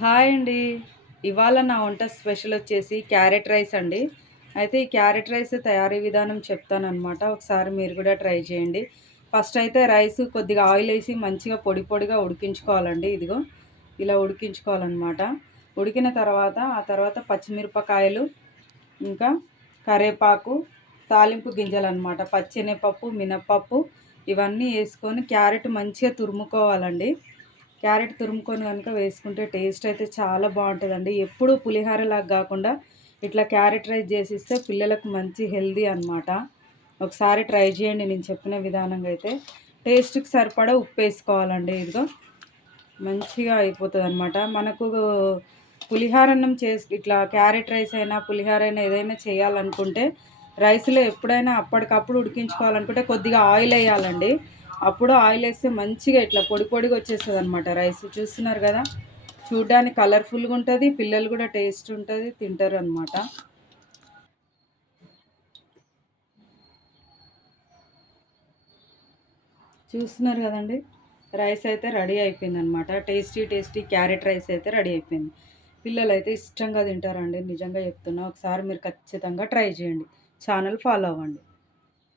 Hi అండి. ఇవాళ నా వంట స్పెషల్ వచ్చేసి క్యారెట్ రైస్ అండి. అయితే ఈ క్యారెట్ రైస్ తయారీ విధానం చెప్తాననమాట. ఒకసారి మీరు కూడా ట్రై చేయండి. ఫస్ట్ అయితే రైస్ కొద్దిగా ఆయిల్ వేసి మంచిగా పొడి పొడిగా ఉడికించుకోవాలండి. ఇదిగో ఇలా ఉడికించుకోవాలన్నమాట. ఉడికిన తర్వాత ఆ తర్వాత పచ్చిమిరపకాయలు, ఇంకా కరివేపాకు, తాలింపు గింజలన్నమాట. పచ్చెనగపప్పు, మినప్పప్పు ఇవన్నీ వేసుకొని క్యారెట్ మంచిగా తురుముకోవాలండి. క్యారెట్ తురుముకొని కనుక వేసుకుంటే టేస్ట్ అయితే చాలా బాగుంటుందండి. ఎప్పుడూ పులిహోరలాగా కాకుండా ఇట్లా క్యారెట్ రైస్ చేసిస్తే పిల్లలకు మంచి హెల్దీ అనమాట. ఒకసారి ట్రై చేయండి నేను చెప్పిన విధానంగా. అయితే టేస్ట్కి సరిపడా ఉప్పు వేసుకోవాలండి. ఇదిగో మంచిగా అయిపోతుంది అనమాట. మనకు పులిహోర అన్నం చేసి ఇట్లా క్యారెట్ రైస్ అయినా పులిహోర అయినా ఏదైనా చేయాలనుకుంటే రైస్లో ఎప్పుడైనా అప్పటికప్పుడు ఉడికించుకోవాలనుకుంటే కొద్దిగా ఆయిల్ వేయాలండి. అప్పుడు ఆయిల్ వేస్తే మంచిగా ఇట్లా పొడి పొడిగా వచ్చేస్తుంది అనమాట రైస్. చూస్తున్నారు కదా, చూడ్డానికి కలర్ఫుల్గా ఉంటుంది, పిల్లలు కూడా టేస్ట్ ఉంటుంది, తింటారు అనమాట. చూస్తున్నారు కదండి, రైస్ అయితే రెడీ అయిపోయింది అనమాట. టేస్టీ టేస్టీ క్యారెట్ రైస్ అయితే రెడీ అయిపోయింది. పిల్లలు అయితే ఇష్టంగా తింటారండి, నిజంగా చెప్తున్నా. ఒకసారి మీరు ఖచ్చితంగా ట్రై చేయండి. ఛానల్ ఫాలో అవ్వండి.